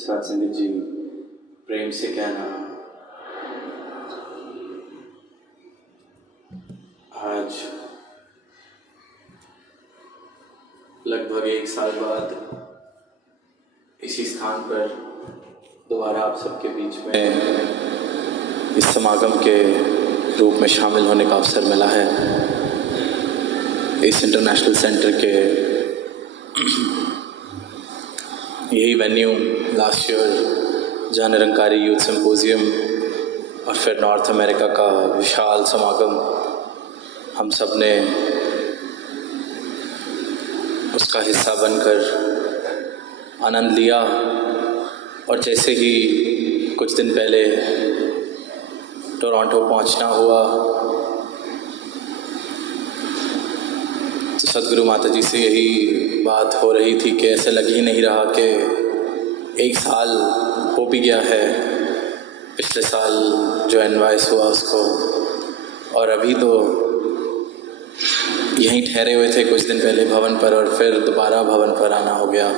सत्संग जी प्रेम से कहना, आज लगभग 1 साल बाद इसी स्थान पर दोबारा आप सबके बीच में इस समागम के रूप में शामिल होने का अवसर मिला है। इस इंटरनेशनल सेंटर के यही वेन्यू लास्ट ईयर जहाँ निरंकारी यूथ सिंपोजियम और फिर नॉर्थ अमेरिका का विशाल समागम हम सब ने उसका हिस्सा बनकर आनंद लिया। और जैसे ही कुछ दिन पहले टोरंटो पहुंचना हुआ तो सदगुरु माता जी से यही बात हो रही थी कि ऐसे लग ही नहीं रहा कि 1 साल हो भी गया है पिछले साल जो एनवाइस हुआ उसको, और अभी तो यहीं ठहरे हुए थे कुछ दिन पहले भवन पर और फिर दोबारा भवन पर आना हो गया।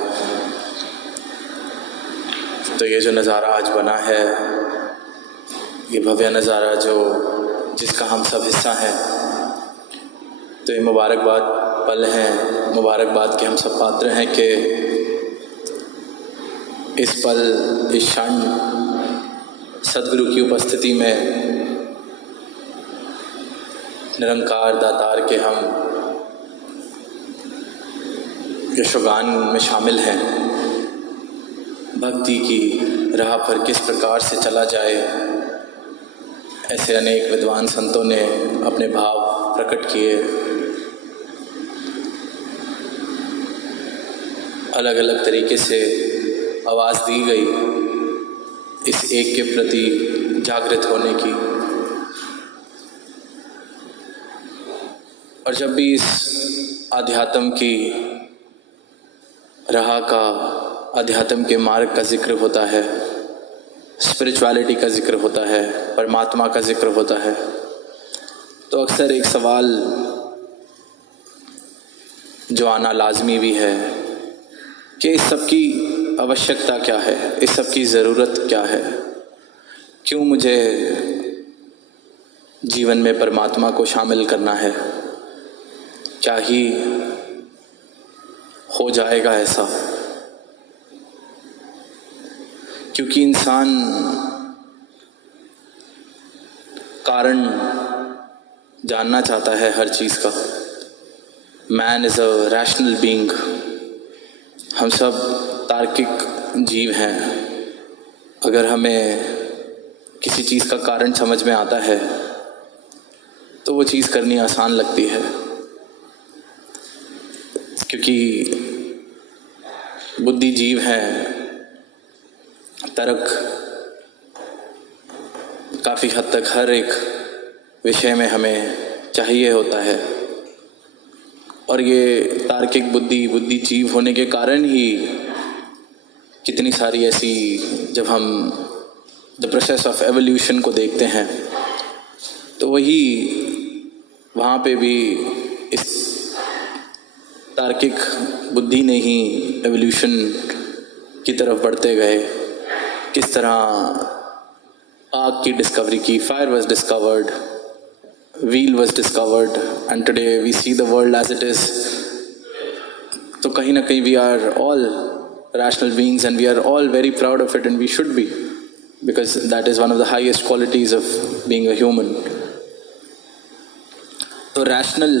तो ये जो नज़ारा आज बना है, ये भव्य नज़ारा जिसका हम सब हिस्सा हैं, तो ये मुबारकबाद पल हैं, मुबारकबाद के हम सब पात्र हैं कि इस पल इस क्षण सदगुरु की उपस्थिति में निरंकार दातार के हम यशोगान में शामिल हैं। भक्ति की राह पर किस प्रकार से चला जाए, ऐसे अनेक विद्वान संतों ने अपने भाव प्रकट किए, अलग अलग तरीके से आवाज़ दी गई इस एक के प्रति जागृत होने की। और जब भी इस आध्यात्म की राह का, आध्यात्म के मार्ग का जिक्र होता है, स्पिरिचुअलिटी का जिक्र होता है, परमात्मा का जिक्र होता है, तो अक्सर एक सवाल जो आना लाजमी भी है कि इस सब की आवश्यकता क्या है, इस सब की ज़रूरत क्या है, क्यों मुझे जीवन में परमात्मा को शामिल करना है, क्या ही हो जाएगा ऐसा। क्योंकि इंसान कारण जानना चाहता है हर चीज़ का। Man is a rational being, हम सब तार्किक जीव हैं। अगर हमें किसी चीज़ का कारण समझ में आता है तो वो चीज़ करनी आसान लगती है, क्योंकि बुद्धि जीव हैं। तर्क काफ़ी हद तक हर एक विषय में हमें चाहिए होता है, और ये तार्किक बुद्धि जीव होने के कारण ही कितनी सारी ऐसी, जब हम द प्रोसेस ऑफ एवोल्यूशन को देखते हैं तो वही वहाँ पे भी इस तार्किक बुद्धि ने ही एवोल्यूशन की तरफ बढ़ते गए। किस तरह आग की डिस्कवरी की, fire was discovered, wheel was discovered, and today we see the world as it is. तो कहीं ना कहीं we are all rational beings and we are all very proud of it, and we should be, because that is one of the highest qualities of being a human. तो rational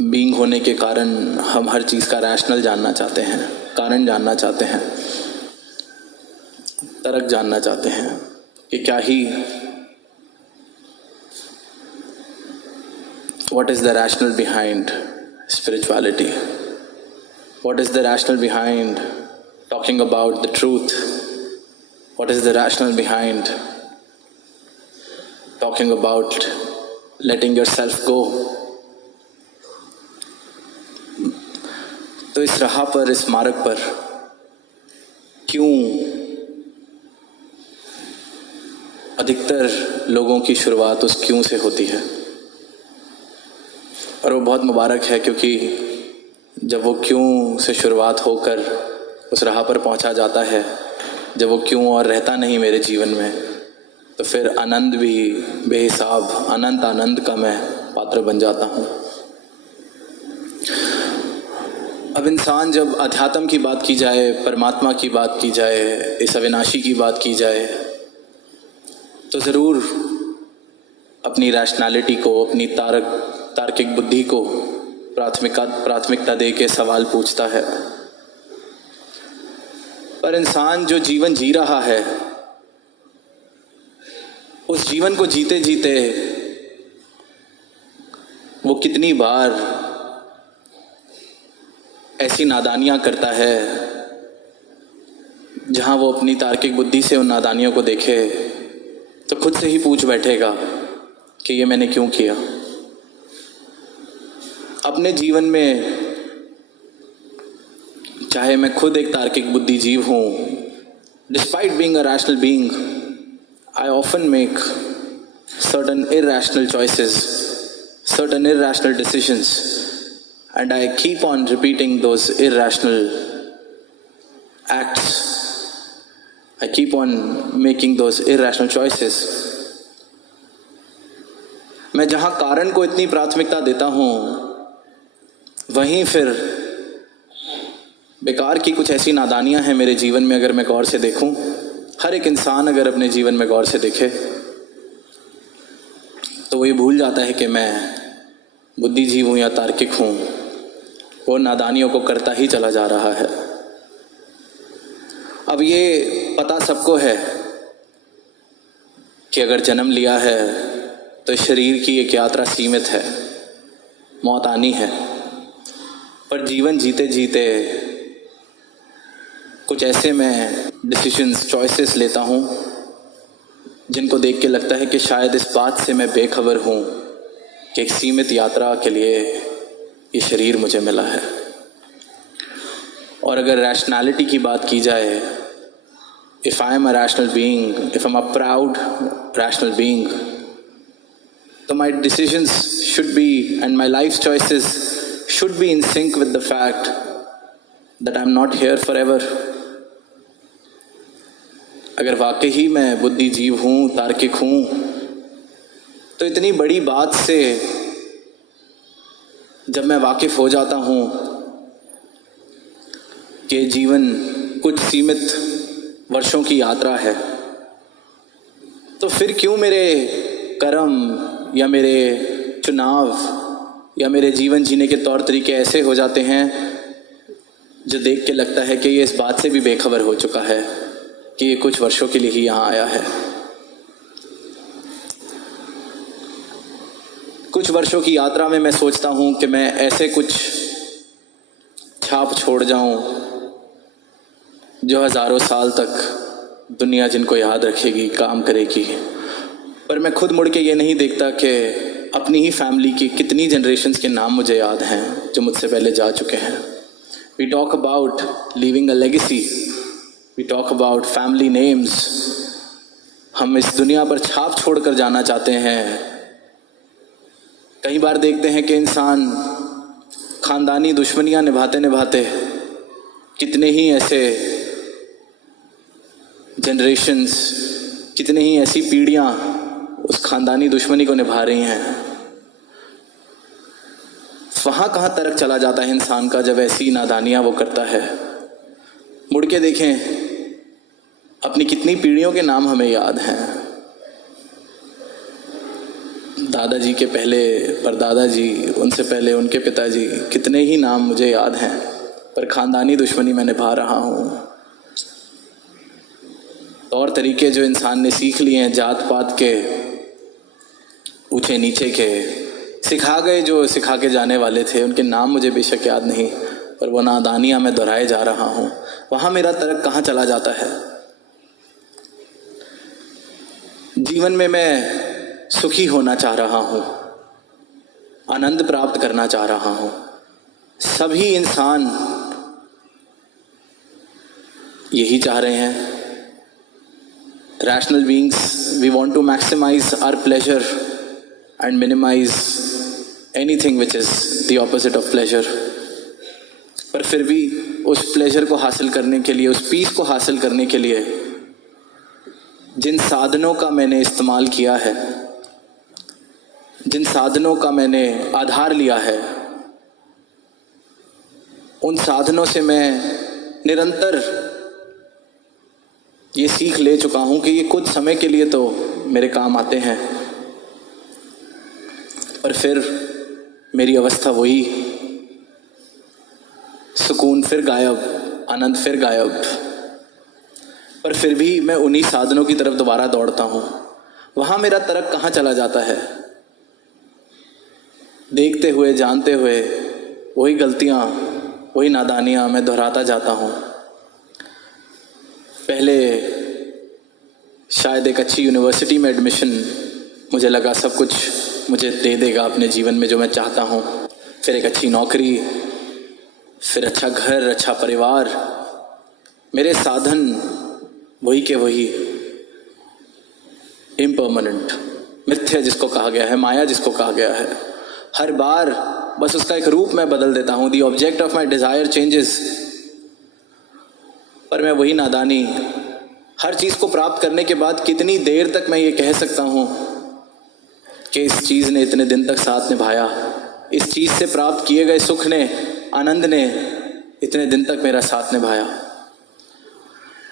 being होने के कारण हम हर चीज़ का rational जानना चाहते हैं, कारण जानना चाहते हैं, तर्क जानना चाहते हैं कि क्या ही, what is the rational behind spirituality? What is the rational behind talking about the truth? What is the rational behind talking about letting yourself go? तो इस राह पर, इस मार्ग पर क्यों अधिकतर लोगों की शुरुआत उस क्यों से होती है? और वो बहुत मुबारक है, क्योंकि जब वो क्यों से शुरुआत होकर उस राह पर पहुंचा जाता है जब वो क्यों और रहता नहीं मेरे जीवन में, तो फिर आनंद भी बेहिसाब, अनंत आनंद का मैं पात्र बन जाता हूँ। अब इंसान जब अध्यात्म की बात की जाए, परमात्मा की बात की जाए, इस अविनाशी की बात की जाए, तो ज़रूर अपनी रैशनैलिटी को, अपनी तार्किक बुद्धि को प्राथमिकता दे के सवाल पूछता है। पर इंसान जो जीवन जी रहा है, उस जीवन को जीते जीते वो कितनी बार ऐसी नादानियां करता है जहां वो अपनी तार्किक बुद्धि से उन नादानियों को देखे तो खुद से ही पूछ बैठेगा कि ये मैंने क्यों किया। अपने जीवन में चाहे मैं खुद एक तार्किक बुद्धिजीव हूँ, despite being a rational being, I often make certain irrational choices, certain irrational decisions, and I keep on repeating those irrational acts. I keep on making those irrational choices. मैं जहाँ कारण को इतनी प्राथमिकता देता हूँ, वहीं फिर बेकार की कुछ ऐसी नादानियाँ हैं मेरे जीवन में। अगर मैं गौर से देखूँ, हर एक इंसान अगर अपने जीवन में गौर से देखे तो वो ये भूल जाता है कि मैं बुद्धिजीव हूँ या तार्किक हूँ। वो नादानियों को करता ही चला जा रहा है। अब ये पता सबको है कि अगर जन्म लिया है तो शरीर की एक यात्रा सीमित है, मौत आनी है। पर जीवन जीते जीते कुछ ऐसे मैं डिसीजंस, चॉइसेस लेता हूँ जिनको देख के लगता है कि शायद इस बात से मैं बेखबर हूँ कि एक सीमित यात्रा के लिए ये शरीर मुझे मिला है। और अगर रैशनैलिटी की बात की जाए, if I am a rational being, if I am a proud rational being, तो my decisions should be and my life choices should be in sync with the fact that I am not here forever. अगर वाकई ही मैं बुद्धिजीव हूँ, तार्किक हूँ, तो इतनी बड़ी बात से जब मैं वाकिफ़ हो जाता हूँ कि जीवन कुछ सीमित वर्षों की यात्रा है, तो फिर क्यों मेरे कर्म या मेरे चुनाव या मेरे जीवन जीने के तौर तरीके ऐसे हो जाते हैं जो देख के लगता है कि ये इस बात से भी बेखबर हो चुका है कि ये कुछ वर्षों के लिए ही यहाँ आया है। कुछ वर्षों की यात्रा में मैं सोचता हूँ कि मैं ऐसे कुछ छाप छोड़ जाऊँ जो हज़ारों साल तक दुनिया जिनको याद रखेगी, काम करेगी। पर मैं खुद मुड़ के ये नहीं देखता कि अपनी ही फैमिली की कितनी जनरेशन्स के नाम मुझे याद हैं जो मुझसे पहले जा चुके हैं। We talk about leaving a legacy, we talk about family names. हम इस दुनिया पर छाप छोड़कर जाना चाहते हैं। कई बार देखते हैं कि इंसान ख़ानदानी दुश्मनियां निभाते निभाते कितने ही ऐसे जनरेशन्स, कितने ही ऐसी पीढ़ियां उस ख़ानदानी दुश्मनी को निभा रही हैं। वहाँ कहाँ तर्क चला जाता है इंसान का जब ऐसी नादानियाँ वो करता है। मुड़ के देखें, अपनी कितनी पीढ़ियों के नाम हमें याद हैं। दादाजी के पहले परदादा जी, उनसे पहले उनके पिताजी, कितने ही नाम मुझे याद हैं, पर ख़ानदानी दुश्मनी मैं निभा रहा हूँ। तौर तरीके जो इंसान ने सीख लिए हैं, जात पात के, ऊंचे नीचे के, सिखा गए जो सिखा के जाने वाले थे, उनके नाम मुझे बेशक याद नहीं, पर वो नादानियाँ मैं दोहराए जा रहा हूँ। वहाँ मेरा तर्क कहाँ चला जाता है। जीवन में मैं सुखी होना चाह रहा हूँ, आनंद प्राप्त करना चाह रहा हूँ। सभी इंसान यही चाह रहे हैं। Rational beings, we want to maximize our pleasure and minimize anything which is the opposite of pleasure. पर फिर भी उस प्लेजर को हासिल करने के लिए, उस पीस को हासिल करने के लिए जिन साधनों का मैंने इस्तेमाल किया है, जिन साधनों का मैंने आधार लिया है, उन साधनों से मैं निरंतर ये सीख ले चुका हूं कि ये कुछ समय के लिए तो मेरे काम आते हैं, पर फिर मेरी अवस्था वही, सुकून फिर गायब, आनंद फिर गायब। पर फिर भी मैं उन्हीं साधनों की तरफ दोबारा दौड़ता हूं। वहां मेरा तर्क कहाँ चला जाता है? देखते हुए, जानते हुए वही गलतियां, वही नादानियां मैं दोहराता जाता हूं। पहले शायद एक अच्छी यूनिवर्सिटी में एडमिशन, मुझे लगा सब कुछ मुझे दे देगा अपने जीवन में जो मैं चाहता हूं। फिर एक अच्छी नौकरी, फिर अच्छा घर, अच्छा परिवार। मेरे साधन वही के वही, इम्परमानेंट, मिथ्या जिसको कहा गया है, माया जिसको कहा गया है। हर बार बस उसका एक रूप मैं बदल देता हूं। The object of my desire changes, पर मैं वही नादानी। हर चीज को प्राप्त करने के बाद कितनी देर तक मैं ये कह सकता हूं कि इस चीज ने इतने दिन तक साथ निभाया, इस चीज से प्राप्त किए गए सुख ने, आनंद ने इतने दिन तक मेरा साथ निभाया।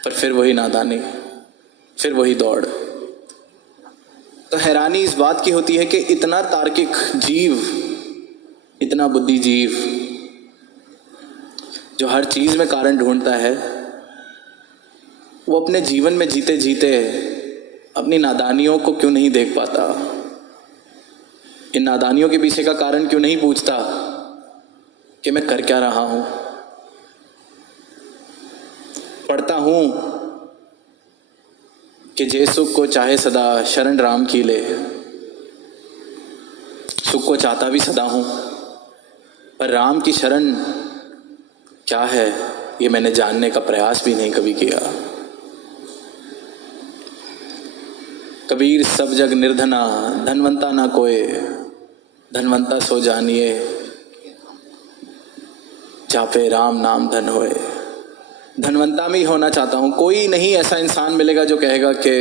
पर फिर वही नादानी, फिर वही दौड़। तो हैरानी इस बात की होती है कि इतना तार्किक जीव, इतना बुद्धिजीव जो हर चीज में कारण ढूंढता है, वो अपने जीवन में जीते जीते अपनी नादानियों को क्यों नहीं देख पाता? इन नादानियों के पीछे का कारण क्यों नहीं पूछता कि मैं कर क्या रहा हूं? पढ़ता हूं कि जे सुख को चाहे सदा शरण राम की ले। सुख को चाहता भी सदा हूं, पर राम की शरण क्या है ये मैंने जानने का प्रयास भी नहीं कभी किया। कबीर सब जग निर्धना, धनवंता ना कोय, धनवंता सो जानिए, जापे राम नाम धन होए। धनवंता में ही होना चाहता हूं। कोई नहीं ऐसा इंसान मिलेगा जो कहेगा कि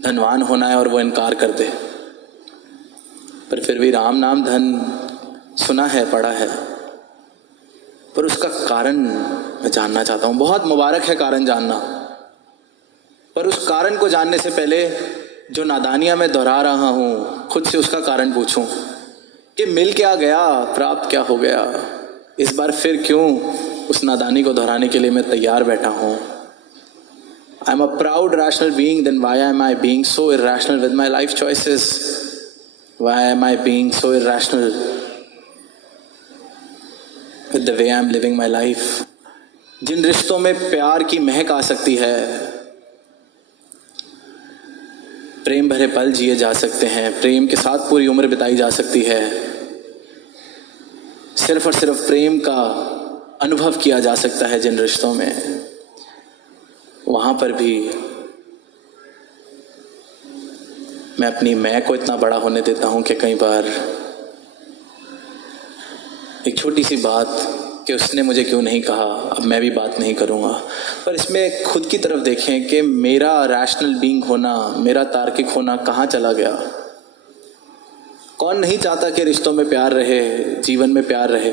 धनवान होना है और वो इनकार कर दे, पर फिर भी राम नाम धन सुना है, पढ़ा है, पर उसका कारण मैं जानना चाहता हूं। बहुत मुबारक है कारण जानना, पर उस कारण को जानने से पहले जो नादानियां मैं दोहरा रहा हूं, खुद से उसका कारण पूछूं कि मिल क्या गया, प्राप्त क्या हो गया। इस बार फिर क्यों उस नादानी को दोहराने के लिए मैं तैयार बैठा हूं। I am a proud rational being, then why am I being so irrational with my life choices? Why am I being so irrational with the way I am living my life? जिन रिश्तों में प्यार की महक आ सकती है, प्रेम भरे पल जिए जा सकते हैं, प्रेम के साथ पूरी उम्र बिताई जा सकती है, सिर्फ और सिर्फ प्रेम का अनुभव किया जा सकता है जिन रिश्तों में, वहां पर भी मैं अपनी मैं को इतना बड़ा होने देता हूं कि कई बार एक छोटी सी बात कि उसने मुझे क्यों नहीं कहा, अब मैं भी बात नहीं करूंगा। पर इसमें खुद की तरफ देखें कि मेरा रैशनल बीइंग होना, मेरा तार्किक होना कहाँ चला गया? कौन नहीं चाहता कि रिश्तों में प्यार रहे, जीवन में प्यार रहे?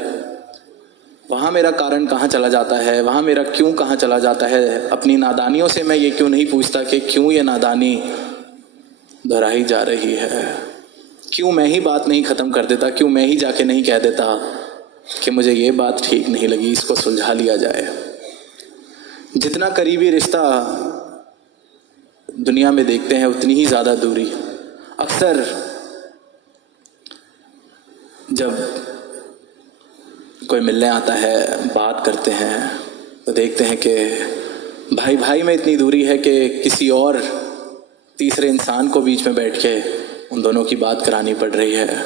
वहाँ मेरा कारण कहाँ चला जाता है? वहाँ मेरा क्यों कहाँ चला जाता है? अपनी नादानियों से मैं ये क्यों नहीं पूछता कि क्यों ये नादानी दोहराई जा रही है? क्यों मैं ही बात नहीं ख़त्म कर देता? क्यों मैं ही जाके नहीं कह देता कि मुझे ये बात ठीक नहीं लगी, इसको सुलझा लिया जाए? जितना करीबी रिश्ता दुनिया में देखते हैं, उतनी ही ज़्यादा दूरी। अक्सर जब कोई मिलने आता है, बात करते हैं, तो देखते हैं कि भाई भाई में इतनी दूरी है कि किसी और तीसरे इंसान को बीच में बैठ के उन दोनों की बात करानी पड़ रही है,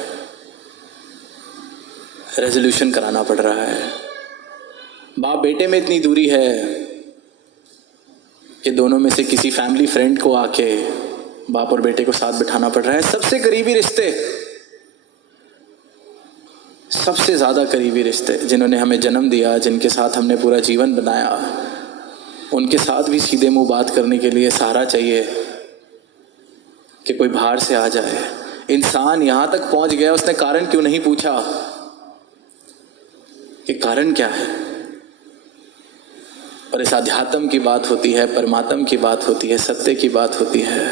रेजोल्यूशन कराना पड़ रहा है। बाप बेटे में इतनी दूरी है कि दोनों में से किसी फैमिली फ्रेंड को आके बाप और बेटे को साथ बिठाना पड़ रहा है। सबसे करीबी रिश्ते सबसे ज़्यादा करीबी रिश्ते, जिन्होंने हमें जन्म दिया, जिनके साथ हमने पूरा जीवन बनाया, उनके साथ भी सीधे मुंह बात करने के लिए सहारा चाहिए कि कोई बाहर से आ जाए। इंसान यहाँ तक पहुँच गया, उसने कारण क्यों नहीं पूछा कि कारण क्या है। और इस अध्यात्म की बात होती है, परमात्म की बात होती है, सत्य की बात होती है,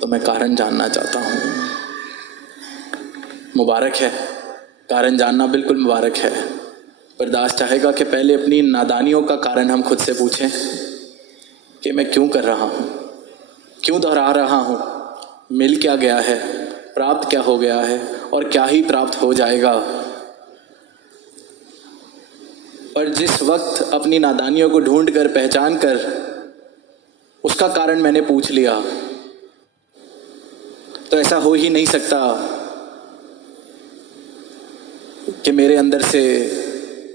तो मैं कारण जानना चाहता हूँ। मुबारक है, कारण जानना बिल्कुल मुबारक है, पर दास चाहेगा कि पहले अपनी नादानियों का कारण हम खुद से पूछें कि मैं क्यों कर रहा हूँ, क्यों दोहरा रहा हूँ, मिल क्या गया है, प्राप्त क्या हो गया है और क्या ही प्राप्त हो जाएगा। पर जिस वक्त अपनी नादानियों को ढूंढ कर, पहचान कर उसका कारण मैंने पूछ लिया, तो ऐसा हो ही नहीं सकता कि मेरे अंदर से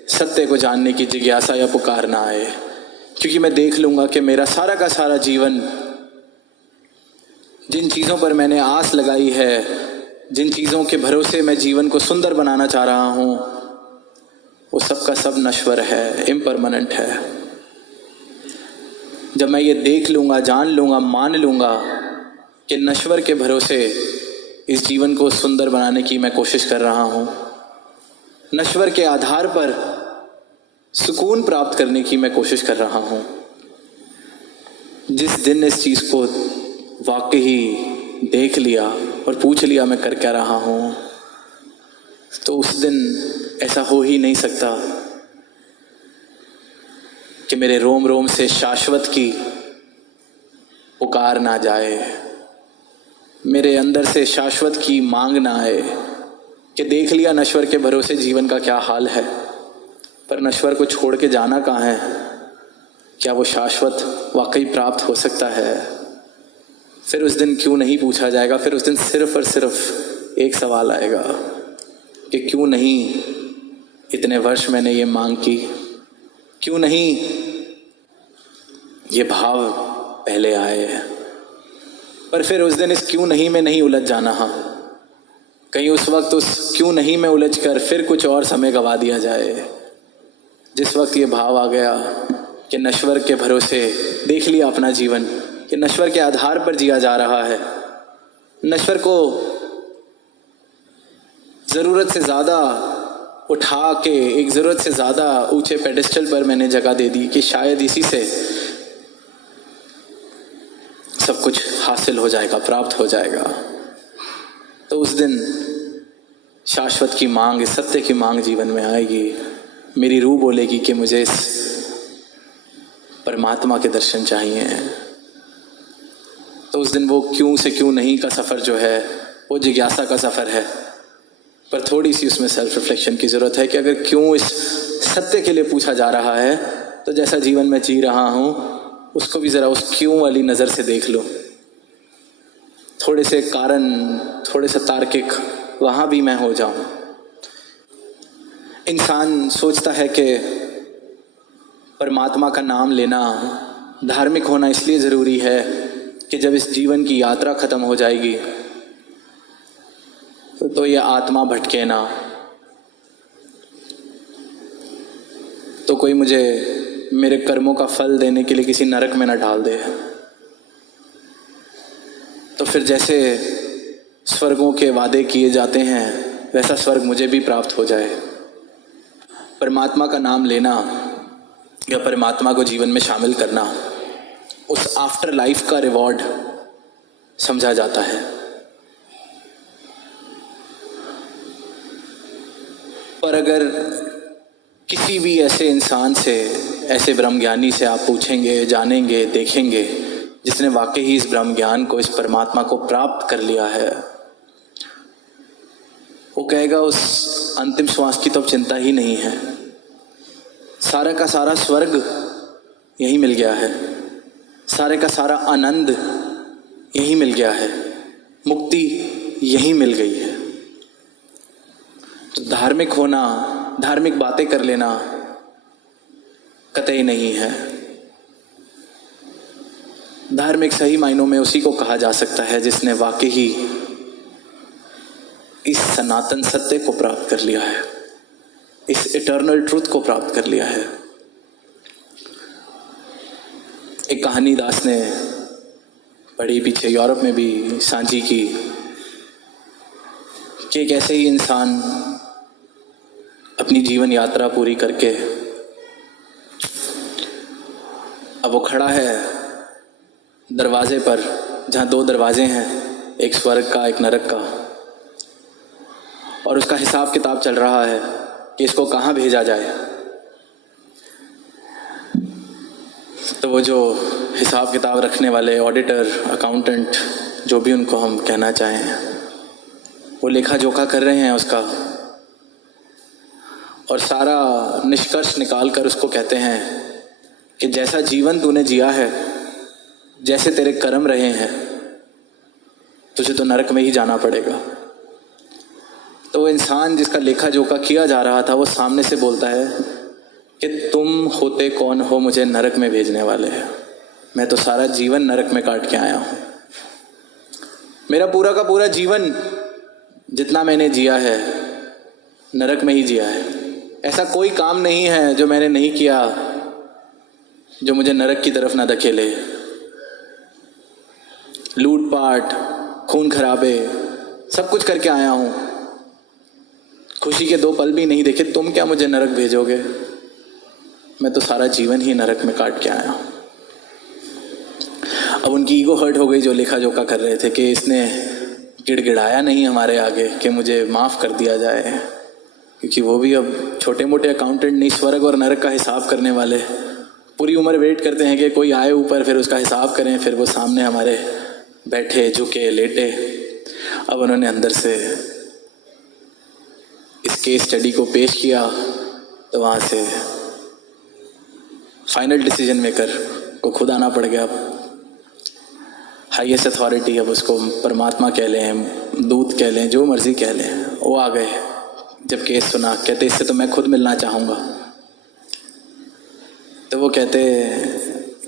सत्य को जानने की जिज्ञासा या पुकार ना आए। क्योंकि मैं देख लूँगा कि मेरा सारा का सारा जीवन, जिन चीज़ों पर मैंने आस लगाई है, जिन चीज़ों के भरोसे मैं जीवन को सुंदर बनाना चाह रहा हूँ, वो सब का सब नश्वर है, इम्परमानेंट है। जब मैं ये देख लूँगा, जान लूँगा, मान लूँगा कि नश्वर के भरोसे इस जीवन को सुंदर बनाने की मैं कोशिश कर रहा हूँ, नश्वर के आधार पर सुकून प्राप्त करने की मैं कोशिश कर रहा हूँ, जिस दिन इस चीज़ को वाकई देख लिया और पूछ लिया मैं कर क्या रहा हूँ, तो उस दिन ऐसा हो ही नहीं सकता कि मेरे रोम रोम से शाश्वत की पुकार ना जाए, मेरे अंदर से शाश्वत की मांग ना आए कि देख लिया नश्वर के भरोसे जीवन का क्या हाल है, पर नश्वर को छोड़ के जाना कहाँ है, क्या वो शाश्वत वाकई प्राप्त हो सकता है। फिर उस दिन क्यों नहीं पूछा जाएगा, फिर उस दिन सिर्फ और सिर्फ एक सवाल आएगा कि क्यों नहीं इतने वर्ष मैंने ये मांग की, क्यों नहीं ये भाव पहले आए। पर फिर उस दिन इस क्यों नहीं में नहीं उलझ जाना। हाँ, कहीं उस वक्त उस क्यों नहीं में उलझ कर फिर कुछ और समय गवा दिया जाए। जिस वक्त ये भाव आ गया कि नश्वर के भरोसे देख लिया अपना जीवन, कि नश्वर के आधार पर जिया जा रहा है, नश्वर को ज़रूरत से ज़्यादा उठा के एक ज़रूरत से ज़्यादा ऊंचे पेडिस्टल पर मैंने जगह दे दी कि शायद इसी से सब कुछ हासिल हो जाएगा, प्राप्त हो जाएगा। तो उस दिन शाश्वत की मांग, इस सत्य की मांग जीवन में आएगी। मेरी रूह बोलेगी कि मुझे इस परमात्मा के दर्शन चाहिए। तो उस दिन वो क्यों से क्यों नहीं का सफ़र जो है वो जिज्ञासा का सफ़र है, पर थोड़ी सी उसमें सेल्फ रिफ्लेक्शन की ज़रूरत है कि अगर क्यों इस सत्य के लिए पूछा जा रहा है, तो जैसा जीवन में जी रहा हूँ उसको भी ज़रा उस क्यों वाली नज़र से देख लो। थोड़े से कारण, थोड़े से तार्किक वहाँ भी मैं हो जाऊँ। इंसान सोचता है कि परमात्मा का नाम लेना, धार्मिक होना इसलिए ज़रूरी है कि जब इस जीवन की यात्रा ख़त्म हो जाएगी तो ये आत्मा भटके ना, तो कोई मुझे मेरे कर्मों का फल देने के लिए किसी नरक में न डाल दे। तो फिर जैसे स्वर्गों के वादे किए जाते हैं वैसा स्वर्ग मुझे भी प्राप्त हो जाए। परमात्मा का नाम लेना या परमात्मा को जीवन में शामिल करना उस आफ्टर लाइफ का रिवॉर्ड समझा जाता है। पर अगर किसी भी ऐसे इंसान से, ऐसे ब्रह्मज्ञानी से आप पूछेंगे, जानेंगे, देखेंगे जिसने वाकई इस ब्रह्म ज्ञान को, इस परमात्मा को प्राप्त कर लिया है, वो कहेगा उस अंतिम श्वास की तो अब चिंता ही नहीं है, सारा का सारा स्वर्ग यही मिल गया है, सारे का सारा आनंद यही मिल गया है, मुक्ति यही मिल गई है। तो धार्मिक होना, धार्मिक बातें कर लेना कतई नहीं है। धार्मिक सही मायनों में उसी को कहा जा सकता है जिसने वाकई इस सनातन सत्य को प्राप्त कर लिया है, इस इटर्नल ट्रूथ को प्राप्त कर लिया है। एक कहानी दास ने पढ़ी पीछे यूरोप में भी सांझी की कि एक ऐसे ही इंसान अपनी जीवन यात्रा पूरी करके अब वो खड़ा है दरवाजे पर, जहाँ 2 दरवाजे हैं, एक स्वर्ग का एक नरक का, और उसका हिसाब किताब चल रहा है कि इसको कहाँ भेजा जाए। तो वो जो हिसाब किताब रखने वाले ऑडिटर, अकाउंटेंट, जो भी उनको हम कहना चाहें, वो लेखा जोखा कर रहे हैं उसका, और सारा निष्कर्ष निकाल कर उसको कहते हैं कि जैसा जीवन तूने जिया है, जैसे तेरे कर्म रहे हैं, तुझे तो नरक में ही जाना पड़ेगा। तो वो इंसान जिसका लेखा जोखा किया जा रहा था, वो सामने से बोलता है कि तुम होते कौन हो मुझे नरक में भेजने वाले हैं? मैं तो सारा जीवन नरक में काट के आया हूँ। मेरा पूरा का पूरा जीवन जितना मैंने जिया है, नरक में ही जिया है। ऐसा कोई काम नहीं है जो मैंने नहीं किया जो मुझे नरक की तरफ ना धकेले। लूटपाट, खून खराबे, सब कुछ करके आया हूँ, खुशी के 2 पल भी नहीं देखे, तुम क्या मुझे नरक भेजोगे? मैं तो सारा जीवन ही नरक में काट के आया हूँ। अब उनकी ईगो हर्ट हो गई जो लेखा जोखा कर रहे थे कि इसने गिड़गिड़ाया नहीं हमारे आगे कि मुझे माफ़ कर दिया जाए, क्योंकि वो भी अब छोटे मोटे अकाउंटेंट नहीं, स्वर्ग और नरक का हिसाब करने वाले पूरी उम्र वेट करते हैं कि कोई आए ऊपर, फिर उसका हिसाब करें, फिर वो सामने हमारे बैठे, झुके, लेटे। अब उन्होंने अंदर से इस केस स्टडी को पेश किया, तो वहाँ से फाइनल डिसीजन मेकर को खुद आना पड़ गया। हाईएस्ट अथॉरिटी, अब उसको परमात्मा कह लें, दूत कह लें, जो मर्जी कह लें, वो आ गए। जब केस सुना, कहते इससे तो मैं खुद मिलना चाहूँगा। तो वो कहते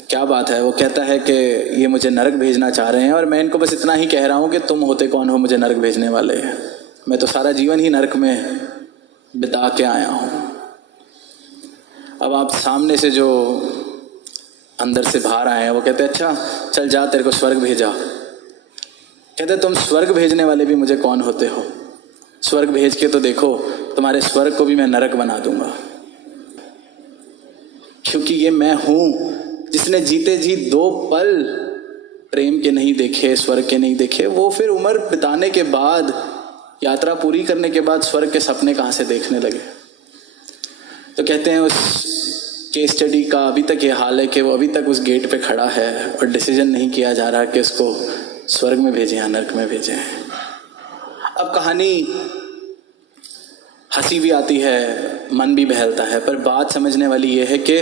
क्या बात है? वो कहता है कि ये मुझे नरक भेजना चाह रहे हैं और मैं इनको बस इतना ही कह रहा हूँ कि तुम होते कौन हो मुझे नरक भेजने वाले? मैं तो सारा जीवन ही नरक में बिता के आया हूँ। अब आप सामने से जो अंदर से बाहर आए हैं, वो कहते अच्छा चल जा, तेरे को स्वर्ग भेजा। कहते तुम स्वर्ग भेजने वाले भी मुझे कौन होते हो? स्वर्ग भेज के तो देखो, तुम्हारे स्वर्ग को भी मैं नरक बना दूंगा, क्योंकि ये मैं हूं जिसने जीते जी 2 पल प्रेम के नहीं देखे, स्वर्ग के नहीं देखे। वो फिर उम्र बिताने के बाद, यात्रा पूरी करने के बाद स्वर्ग के सपने कहाँ से देखने लगे? तो कहते हैं उस केस स्टडी का अभी तक ये हाल है कि वो अभी तक उस गेट पे खड़ा है और डिसीजन नहीं किया जा रहा कि उसको स्वर्ग में भेजें या नरक में भेजें। अब कहानी हंसी भी आती है, मन भी बहलता है, पर बात समझने वाली ये है कि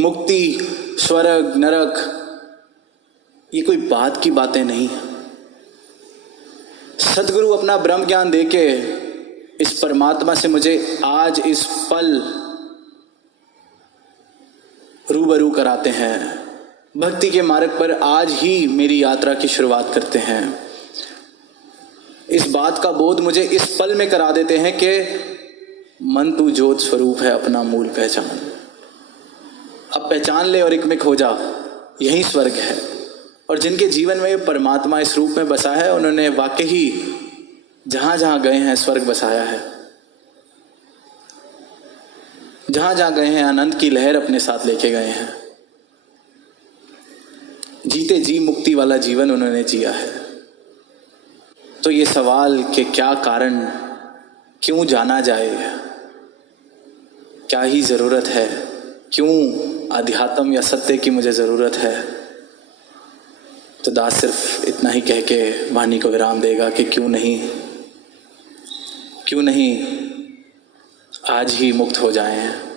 मुक्ति, स्वर्ग, नरक, ये कोई बात की बातें नहीं। सदगुरु अपना ब्रह्म ज्ञान देके इस परमात्मा से मुझे आज इस पल रूबरू कराते हैं। भक्ति के मार्ग पर आज ही मेरी यात्रा की शुरुआत करते हैं। इस बात का बोध मुझे इस पल में करा देते हैं कि मन तू ज्योत स्वरूप है, अपना मूल पहचान। अब पहचान ले और एक में खो जा, यही स्वर्ग है। और जिनके जीवन में परमात्मा इस रूप में बसा है, उन्होंने वाकई ही जहाँ जहाँ गए हैं स्वर्ग बसाया है। जहाँ जहाँ गए हैं आनंद की लहर अपने साथ लेके गए हैं। जीते जी मुक्ति वाला जीवन उन्होंने जिया है। तो ये सवाल कि क्या कारण, क्यों जाना जाए, क्या ही ज़रूरत है, क्यों आध्यात्म या सत्य की मुझे ज़रूरत है, तो दास सिर्फ इतना ही कह के वाणी को विराम देगा कि क्यों नहीं आज ही मुक्त हो जाएं।